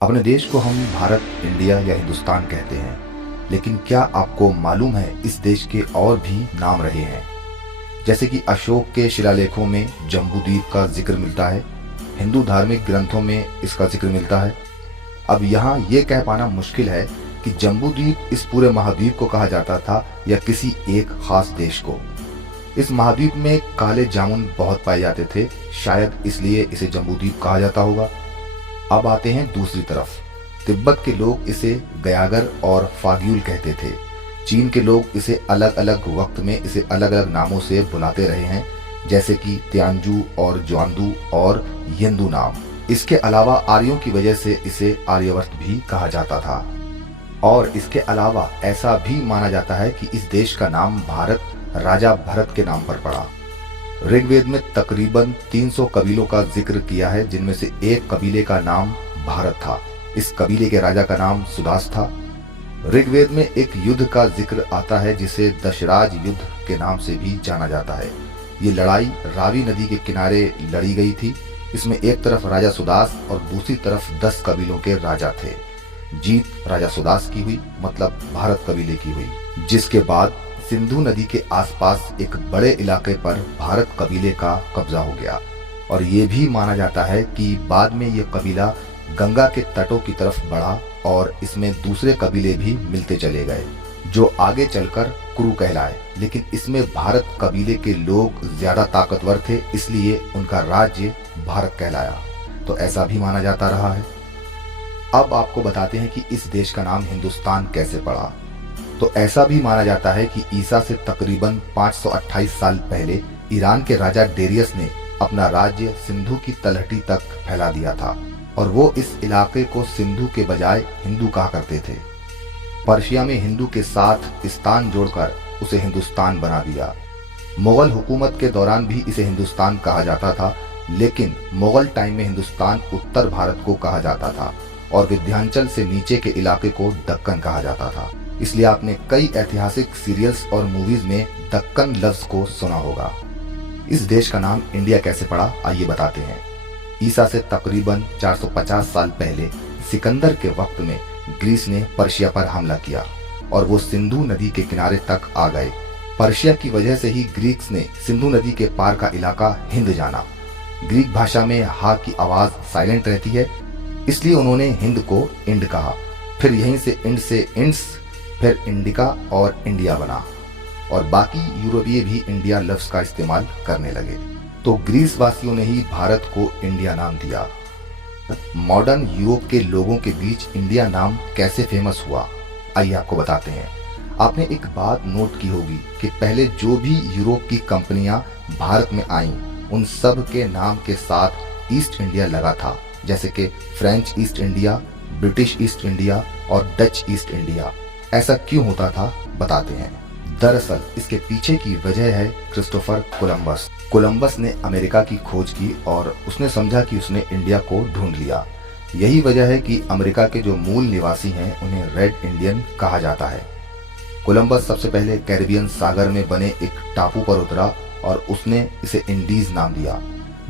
अपने देश को हम भारत, इंडिया या हिंदुस्तान कहते हैं, लेकिन क्या आपको मालूम है इस देश के और भी नाम रहे हैं। जैसे कि अशोक के शिलालेखों में जम्बूद्वीप का जिक्र मिलता है, हिंदू धार्मिक ग्रंथों में इसका जिक्र मिलता है। अब यहाँ ये कह पाना मुश्किल है कि जम्बूद्वीप इस पूरे महाद्वीप को कहा जाता था या किसी एक खास देश को। इस महाद्वीप में काले जामुन बहुत पाए जाते थे, शायद इसलिए इसे जम्बूद्वीप कहा जाता होगा। अब आते हैं दूसरी तरफ। तिब्बत के लोग इसे गयागर और फाग्यूल कहते थे। चीन के लोग इसे अलग अलग वक्त में इसे अलग अलग नामों से बुलाते रहे हैं, जैसे कि त्यांजू और ज्वांदू और येंदू नाम। इसके अलावा आर्यों की वजह से इसे आर्यवर्त भी कहा जाता था। और इसके अलावा ऐसा भी माना जाता है कि इस देश का नाम भारत राजा भरत के नाम पर पड़ा। ऋग्वेद में तकरीबन 300 कबीलों का जिक्र किया है, जिनमें से एक कबीले का नाम भारत था। इस कबीले के राजा का नाम सुदास था। ऋग्वेद में एक युद्ध का जिक्र आता है जिसे दशराज युद्ध के नाम से भी जाना जाता है। ये लड़ाई रावी नदी के किनारे लड़ी गई थी। इसमें एक तरफ राजा सुदास और दूसरी तरफ 10 कबीलों के राजा थे। जीत राजा सुदास की हुई, मतलब भारत कबीले की हुई, जिसके बाद सिंधु नदी के आसपास एक बड़े इलाके पर भारत कबीले का कब्जा हो गया। और ये भी माना जाता है कि बाद में ये कबीला गंगा के तटों की तरफ बढ़ा और इसमें दूसरे कबीले भी मिलते चले गए, जो आगे चलकर कुरु कहलाए। लेकिन इसमें भारत कबीले के लोग ज्यादा ताकतवर थे, इसलिए उनका राज्य भारत कहलाया। तो ऐसा भी माना जाता रहा है। अब आपको बताते हैं कि इस देश का नाम हिंदुस्तान कैसे पड़ा। तो ऐसा भी माना जाता है कि ईसा से तकरीबन 528 साल पहले ईरान के राजा डेरियस ने अपना राज्य सिंधु की तलहटी तक फैला दिया था और वो इस इलाके को सिंधु के बजाय हिंदू कहा करते थे। पर्शिया में हिंदू के साथ स्थान जोड़कर उसे हिंदुस्तान बना दिया। मुगल हुकूमत के दौरान भी इसे हिंदुस्तान कहा जाता था, लेकिन मुगल टाइम में हिंदुस्तान उत्तर भारत को कहा जाता था और विंध्याचल से नीचे के इलाके को दक्कन कहा जाता था। इसलिए आपने कई ऐतिहासिक सीरियल्स और मूवीज में दक्कन लफ्ज को सुना होगा। इस देश का नाम इंडिया कैसे पड़ा, आइए बताते हैं। ईसा से तकरीबन 450 साल पहले सिकंदर के वक्त में ग्रीस ने पर्शिया पर हमला किया और वो सिंधु नदी के किनारे तक आ गए। पर्शिया की वजह से ही ग्रीक्स ने सिंधु नदी के पार का इलाका हिंद जाना। ग्रीक भाषा में हा की आवाज साइलेंट रहती है, इसलिए उन्होंने हिंद को इंड कहा। फिर यहीं से इंड्स, फिर इंडिका और इंडिया बना और बाकी यूरोपीय भी इंडिया लफ्ज का इस्तेमाल करने लगे। तो ग्रीस वासियों ने ही भारत को इंडिया नाम दिया। मॉडर्न यूरोप के लोगों के बीच इंडिया नाम कैसे फेमस हुआ, आइए आपको बताते हैं। आपने एक बात नोट की होगी कि पहले जो भी यूरोप की कंपनियां भारत में आईं, उन सब के नाम के साथ ईस्ट इंडिया लगा था, जैसे कि French east India, British east India और डच ईस्ट इंडिया। ऐसा क्यों होता था, बताते हैं। दरअसल इसके पीछे की वजह है क्रिस्टोफर कोलंबस। कोलंबस ने अमेरिका की खोज की और उसने समझा कि उसने इंडिया को ढूंढ लिया। यही वजह है कि अमेरिका के जो मूल निवासी हैं उन्हें रेड इंडियन कहा जाता है। कोलंबस सबसे पहले कैरिबियन सागर में बने एक टापू पर उतरा और उसने इसे इंडीज नाम दिया।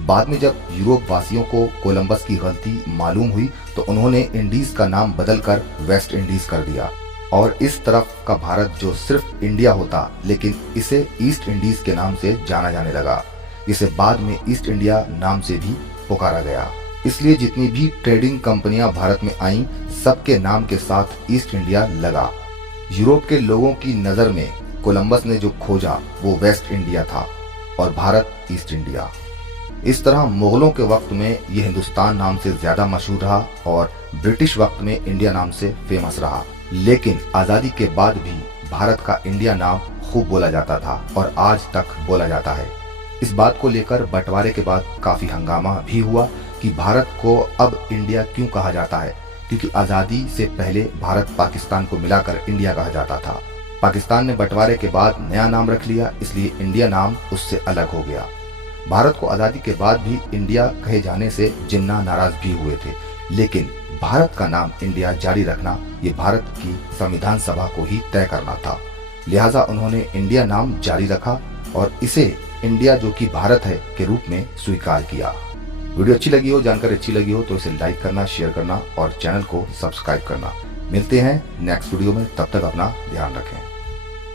बाद में जब यूरोप वासियों को कोलंबस की गलती मालूम हुई तो उन्होंने इंडीज का नाम बदलकर वेस्ट इंडीज कर दिया और इस तरफ का भारत जो सिर्फ इंडिया होता, लेकिन इसे ईस्ट इंडीज के नाम से जाना जाने लगा। इसे बाद में ईस्ट इंडिया नाम से भी पुकारा गया। इसलिए जितनी भी ट्रेडिंग कंपनियां भारत में आईं, सबके नाम के साथ ईस्ट इंडिया लगा। यूरोप के लोगों की नजर में कोलंबस ने जो खोजा वो वेस्ट इंडिया था और भारत ईस्ट इंडिया। इस तरह मुगलों के वक्त में ये हिंदुस्तान नाम से ज्यादा मशहूर रहा और ब्रिटिश वक्त में इंडिया नाम से फेमस रहा। लेकिन आजादी के बाद भी भारत का इंडिया नाम खूब बोला जाता था और आज तक बोला जाता है। इस बात को लेकर बंटवारे के बाद काफी हंगामा भी हुआ कि भारत को अब इंडिया क्यों कहा जाता है, क्योंकि आजादी से पहले भारत पाकिस्तान को मिलाकर इंडिया कहा जाता था। पाकिस्तान ने बंटवारे के बाद नया नाम रख लिया, इसलिए इंडिया नाम उससे अलग हो गया। भारत को आजादी के बाद भी इंडिया कहे जाने से जिन्ना नाराज भी हुए थे, लेकिन भारत का नाम इंडिया जारी रखना ये भारत की संविधान सभा को ही तय करना था। लिहाजा उन्होंने इंडिया नाम जारी रखा और इसे इंडिया जो कि भारत है के रूप में स्वीकार किया। वीडियो अच्छी लगी हो, जानकारी अच्छी लगी हो तो इसे लाइक करना, शेयर करना और चैनल को सब्सक्राइब करना। मिलते हैं नेक्स्ट वीडियो में, तब तक अपना ध्यान रखें।